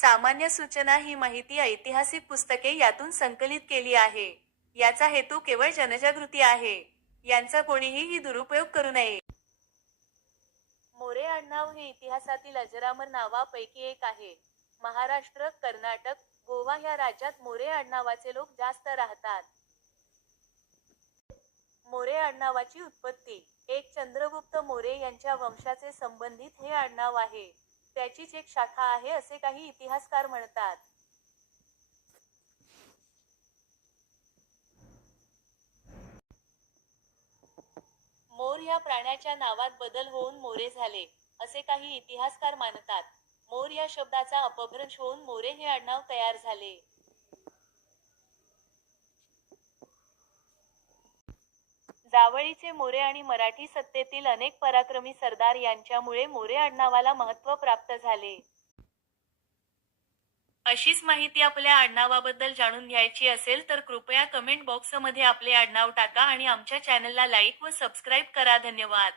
सामान्य सूचना ही माहिती ऐतिहासिक पुस्तके यातून संकलित केली आहे. याचा हेतू केवळ जनजागृती आहे. यांचा कोणीही ही दुरुपयोग करू नये. मोरे आडनाव हे इतिहासातील अजरामर नावापैकी एक आहे. महाराष्ट्र कर्नाटक गोवा या राज्यात मोरे आडनावाचे लोक जास्त राहतात. मोरे आडनावाची उत्पत्ती. एक चंद्रगुप्त मोरे यांच्या वंशाचे संबंधित हे आडनाव आहे. त्याचीच एक शाखा आहे असे काही इतिहासकार म्हणतात. मोर या प्राण्याच्या नावात बदल होऊन मोरे झाले असे काही इतिहासकार मानतात. मोर या शब्दाचा अपभ्रंश होऊन मोरे हे आडनाव तयार झाले. जावळीचे मोरे आणि मराठी सत्तेतील अनेक पराक्रमी सरदार यांच्यामुळे मोरे आडनावाला महत्त्व प्राप्त झाले. अशीच माहिती आपल्या आडनावाबद्दल जाणून घ्यायची असेल तर कृपया कमेंट बॉक्समध्ये आपले आडनाव टाका आणि आमच्या चॅनलला लाईक व सबस्क्राईब करा. धन्यवाद.